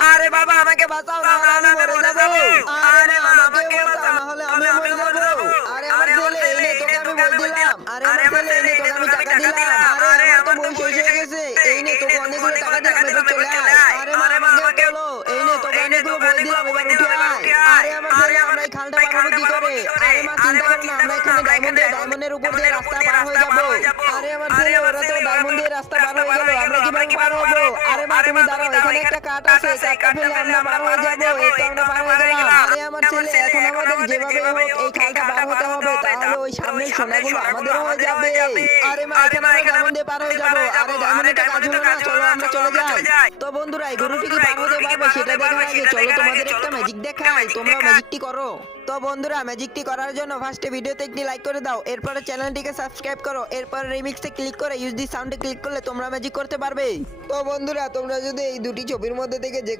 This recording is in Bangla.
আরে বাবা আমাকে বাঁচাও, না হলে আমি মরে যাব। আরে মা আমাকে বাঁচাও, না হলে আমি মরে যাব। আরে আমার ছেলে, এই নে তোকে আমি বই দিলাম। আরে আমার ছেলে, এই নে তোকে আমি টাকা দিলাম। আরে আমার তো বই শেষ হয়ে গেছে। এই নে তোকে অনেকগুলো টাকা দিলাম, এবার চলে আয়। আরে মা আমাকে তোলো। এই নে তোকে অনেকগুলো বই দিলাম, এবার উঠে আয়। আরে আমার ছেলে, আমরা এই খালটা পার হবো কি করে? আরে মা চিন্তা করো না, আমরা এখানে ডায়মন্ডের উপর দিয়ে রাস্তা পার হয়ে যাবো। আরে আমার ছেলে, ওরা তো ডায়মন্ড দিয়ে রাস্তা পার হয়ে গেল, আমরা কিভাবে পার হবো? আরে মা তুমি দাঁড়াও, এখানে একটা কাঠ আছে, কাঠটা ফেলে আমরা পার হয়ে যাবো। এই তো আমরা পার হয়ে গেলাম। আরে আমার ছেলে, এখন আমাদের যেভাবে হোক এই খালটা পার হতে হবে, তাহলে ওই সামনের সোনাগুলো আমাদেরও হয়ে যাবে। আরে মা এখানে আমরা ডায়মন্ড দিয়ে পার হয়ে যাবো। আরে ডায়মন্ডের কাজ হলো না, চলো আমরা চলে যাই। তো বন্ধুরা, এই গরুটি কি পার হতে পারবে সেটা দেখার আগে চলো তোমাদের একটা ম্যাজিক দেখাই, তোমরা ম্যাজিকটি করো। তো বন্ধুরা, ম্যাজিকটি করার জন্য ফার্স্টে ভিডিওতে একটি লাইক করে দাও, এরপরে চ্যানেলটিকে সাবস্ক্রাইব করো, এরপর রিমিক্সে ক্লিক করে ইউজ দি সাউন্ডে ক্লিক করলে তোমরা ম্যাজিক করতে পারবে। তো বন্ধুরা, তোমরা যদি এই দুটি ছবির মধ্যে থেকে যে